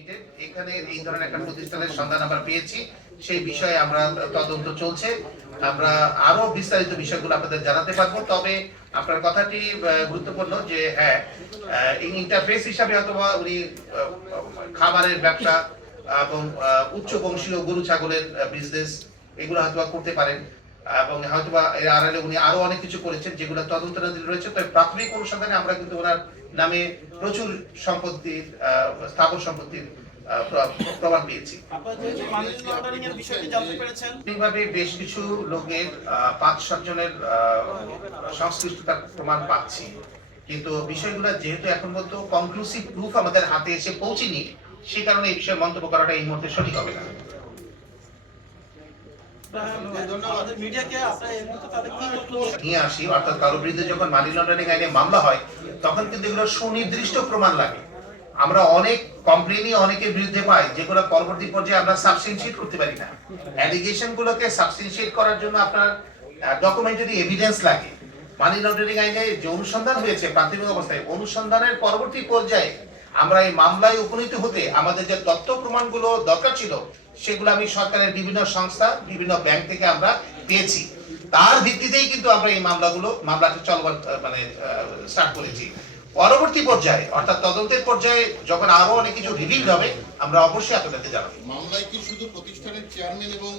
Limited, এখানে এই ধরনের একটা প্রতিষ্ঠানের সন্ধান আমরা পেয়েছি। সেই বিষয়ে আমরা তদন্ত চলছে। আমরা আরো বিস্তারিত বিষয়গুলো আপনাদের জানাতে পারবো। তবে আপনার কথাটি গুরুত্বপূর্ণ যে হ্যাঁ, এই ইন্টারফেস হিসাবে অথবা উনি খাবারের ব্যবসা এবং উচ্চ বংশীয় গরু ছাগলের বিজনেস এগুলো হয়তো করতে পারেন, এবং হয়তোবা এর আড়ালে উনি আরো অনেক কিছু করেছেন যেগুলো তদন্তাধীন রয়েছে। তবে প্রাথমিক অনুসন্ধানে আমরা কিন্তু ওনার নামে প্রচুর সম্পত্তির স্থাবর সম্পত্তির প্রমাণ পেয়েছি। এইভাবে বেশ কিছু লোকের 5-7 জনের সংশ্লিষ্টতার প্রমাণ পাচ্ছি, কিন্তু বিষয়গুলো যেহেতু এখন পর্যন্ত কনক্লুসিভ প্রুফ আমাদের হাতে এসে পৌঁছেনি, সেই কারণে এই বিষয়ে মন্তব্য করাটা এই মুহূর্তে সঠিক হবে না। নিয়ে আসি, অর্থাৎ কারোর বিরুদ্ধে যখন মানি লন্ডারিং আইনে মামলা হয় তখন কিন্তু এগুলো সুনির্দিষ্ট প্রমাণ লাগে। আমরা অনেক কমপ্লেনই অনেকের বিরুদ্ধে পাই যেগুলো পরবর্তী পর্যায়ে আমরা সাবস্টেনশিয়েট করতে পারি না। অ্যালিগেশন গুলোকে সাবস্টেনশিয়েট করার জন্য আপনার ডকুমেন্টারি এভিডেন্স লাগে। মানি লন্ডারিং আইনে যে অনুসন্ধান হয়েছে প্রাথমিক অবস্থায়, অনুসন্ধানের পরবর্তী পর্যায়ে আমরা এই মামলায় উপনীত হতে আমাদের যে তথ্য প্রমাণগুলো দরকার ছিল সেগুলো আমি সরকারের বিভিন্ন সংস্থা, বিভিন্ন ব্যাংক থেকে আমরা পেয়েছি। তার ভিত্তিতেই কিন্তু আমরা এই মামলাটা চলমান স্টার্ট করেছি। পরবর্তী পর্যায়ে অর্থাৎ তদন্তের পর্যায়ে যখন আরো অনেক কিছু রিভিল হবে আমরা অবশ্যই আপনাদেরকে জানাবো। মামলায় কি শুধু প্রতিষ্ঠানের চেয়ারম্যান এবং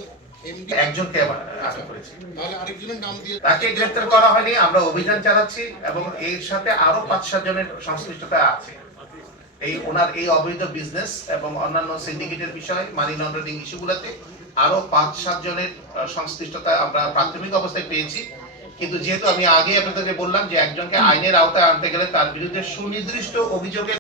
এমডি একজনকে আটক করেছি, তাহলে আরেকজনের নাম দিয়ে তাকে গ্রেফতার করা হয়নি। আমরা অভিযান চালাচ্ছি এবং এর সাথে আরো 5-7 জনের সংশ্লিষ্টতা আছে। ওনার এই অবৈধ বিজনেস এবং অন্যান্য সিন্ডিকেটের বিষয়, মানি লন্ডারিং ইস্যুগুলোতে আরো 5-7 জনের সংশ্লিষ্টতা আমরা প্রাথমিক অবস্থায় পেয়েছি। কিন্তু যেহেতু আমি আগে আপনাদেরকে বললাম যে একজনকে আইনের আওতায় আনতে গেলে তার বিরুদ্ধে সুনির্দিষ্ট অভিযোগের